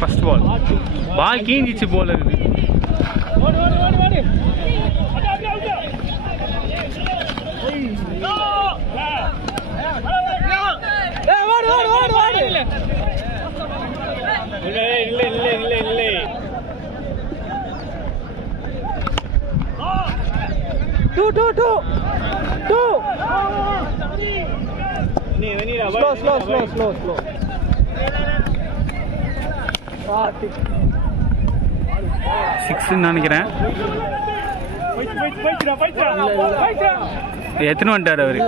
First ball கீஞ்சிச்சு போல இருக்குது. Slow. 6 நினைக்கிறேன். எத்தனை வந்துட்டார் அவரு?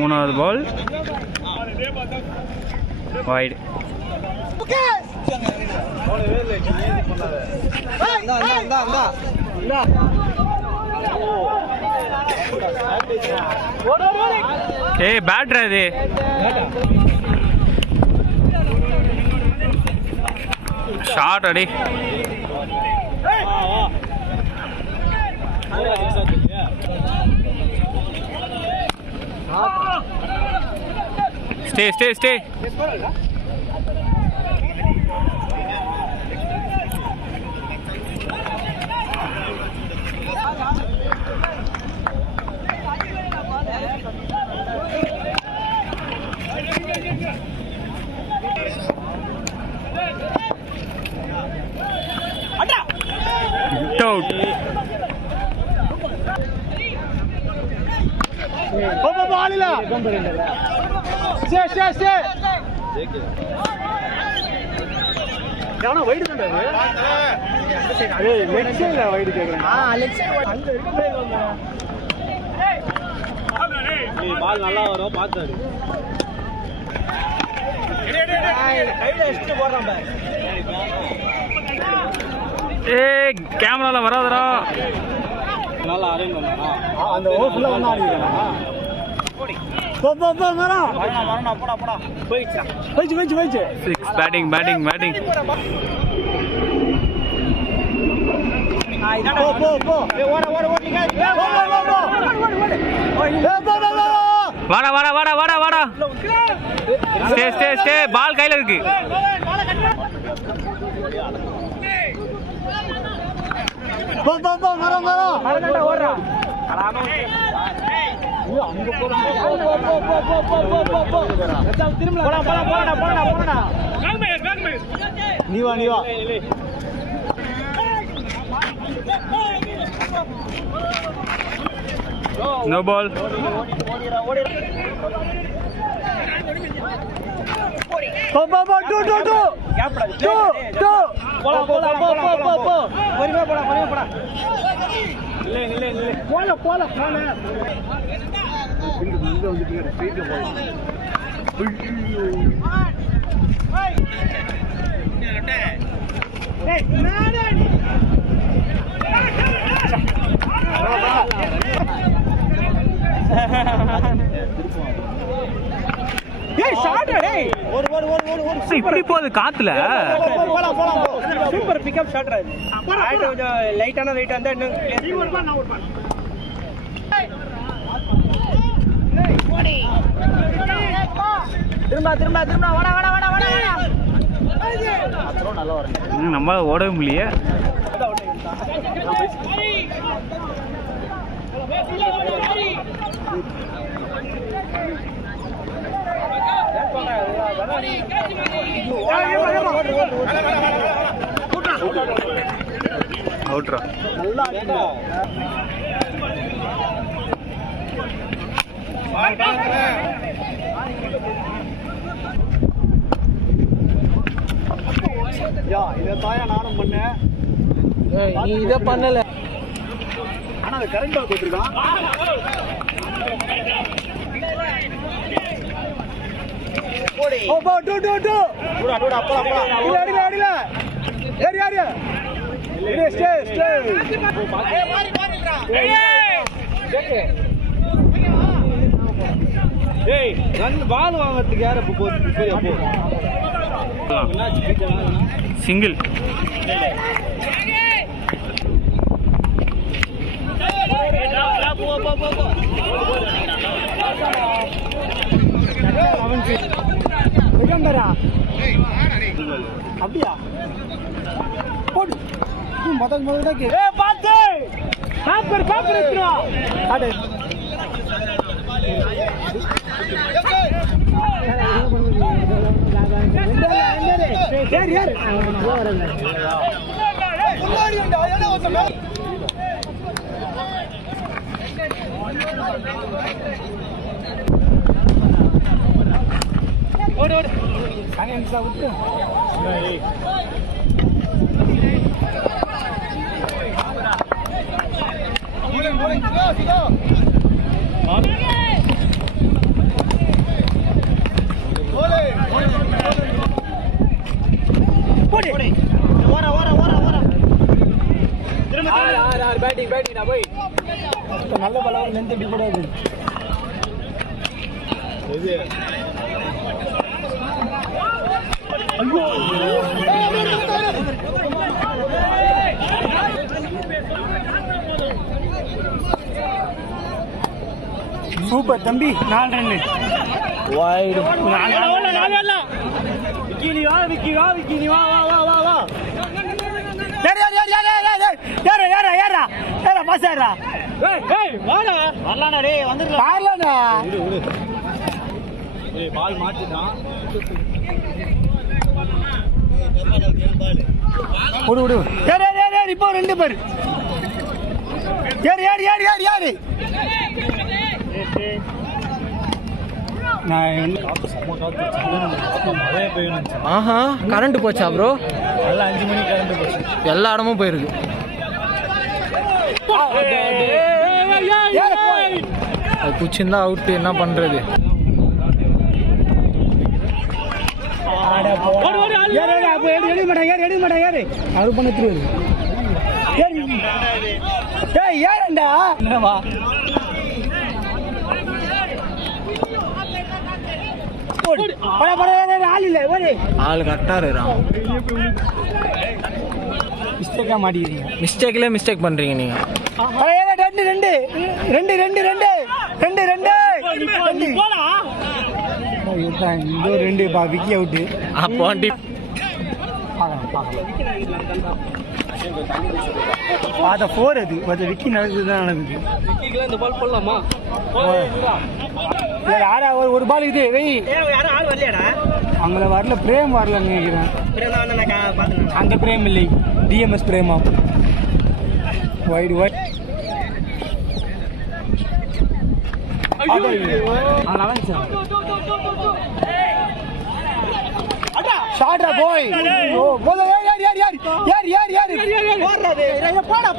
மூணாவது பால் வைடு. ஏய் பேட்ரா இது. ஷாட் அடி. Stay out. பால் நல்லா வரும் பாத்து. ஏய் கேமரால வராதடா. நல்லா அரேஞ்ச் பண்ணா. அந்த ஓவர் ஃபுல்லா வந்து ஆடிடுறாங்க. போ மரா. போடா. போயிடுச்சா. 6 பேட்டிங். போ. ஓட நீங்க. வாடா. ஸ்டே. பால் கையில இருக்கு. போ மரா. ஓடுறா. அங்க போ. போடா. நீ வா. No ball. போ. போடா. இல்லை. போல. இப்படி போகுது காத்துல. Super pickup shot. கொஞ்சம் லைட்டான ரைட் வந்தா இன்னும் திரும்ப வாடா. நம்ம ஓடவே முடியல. அவுட்ரா. இதைத்தாயா நானும் பண்ணேன். நீ இதை பண்ணல. ஆனா அது கரண்ட் பால் கொடுத்துருக்கான். அடில. பால் வாங்கறதுக்கு யாரு சிங்கிள். விஜயம்பரா அப்படியா போடு முதல் தான் கே பார்த்து பேப்பர் எடுத்துருவா அடே ஓடு சாயங்காலம் விட்டு நல்ல பலம் லென்த் எப்படி கூடாது சூப்பர் தம்பி 4 ரன் வைடு விக்கி வா யாரா பாஸ் ஆறா ஏய் வாடா வரலாம்டா டேய் வந்துடலாம் பாரலாம்டா ஏய் பால் மாட்டிட்டான் ஓடு யார் இப்போ 2 பேர் யார் ஆஹா கரண்ட் போச்சா ப்ரோ? எல்லாம் 5 மணிக்கு கரண்ட் போச்சு, எல்லா இடமும் போயிருக்கு. குச்சின்னா அவுட்டு, என்ன பண்றது? அது பண்ண தெரியாது. ஏன்டா ஆள் கரெக்டா இருக்கான். மிஸ்டேக்கா மாட்டிக்கிறீங்க. மிஸ்டேக் பண்றீங்க நீங்க. ரெண்டு விக்கி அவுட்டு. அப்போ அத 4 அது கொஞ்சம் விக்கி நடக்குதுதான் நடக்குது. இந்த பால் போடலாமா? யாரா ஒரு பால் இது வெய் யாரும் ஆள் வரலையாடா? அங்கே வரல, பிரேம் வரலன்னு நினைக்கிறேன். அங்க பிரேம் இல்லை, டிஎம்எஸ் பிரேமா. வைடு ஷாட்ரா போய். ஓ போல யார் போடா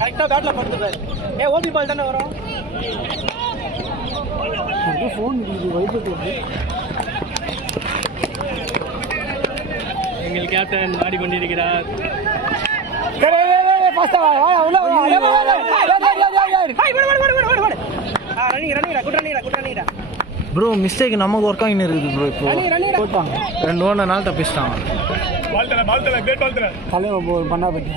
கரெக்ட்டா பேட்ல படுத்துறாரு. ஓபி பால் தானே வரும். Phone vibrate. எங்கள் கேப்டன் ஆடி கொண்டிருக்கிறார். ப்ரோ மிஸ்டேக் நமக்கு ஒர்க் ஆகின்னு இருக்குது ப்ரோ. இப்போ 2 ஓடுனால தப்பிச்சிட்டான். தலைவன் பண்ணா பற்றி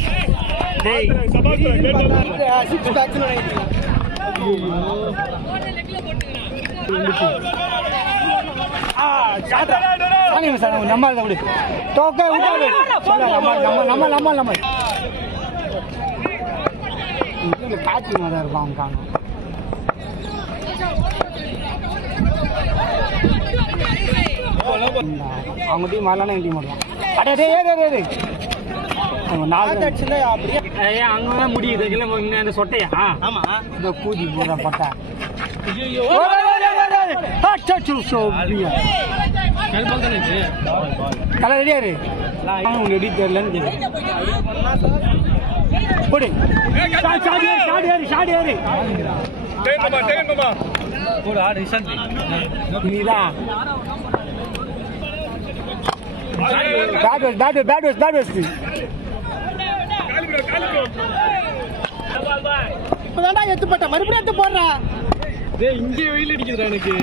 நம்ம காட்சி மாதிரி இருப்பான் காணும். அவங்க டீம் வரலான்னா என் டீம் வரலாம். அவங்க 4 அடிச்சுல அப்படியே அங்கே முடியுது. இல்லை அந்த சொட்டையா? ஆமா, இந்த கூதி போடுற பட்டா. கலர் ரெடியாரு உங்களுக்கு எப்படி தெரியலன்னு போடு. நீதான் எத்து போட்ட மறுபடியும் எடுத்து போடுறா. இங்கே வெயில் அடிக்குதுடா எனக்கு.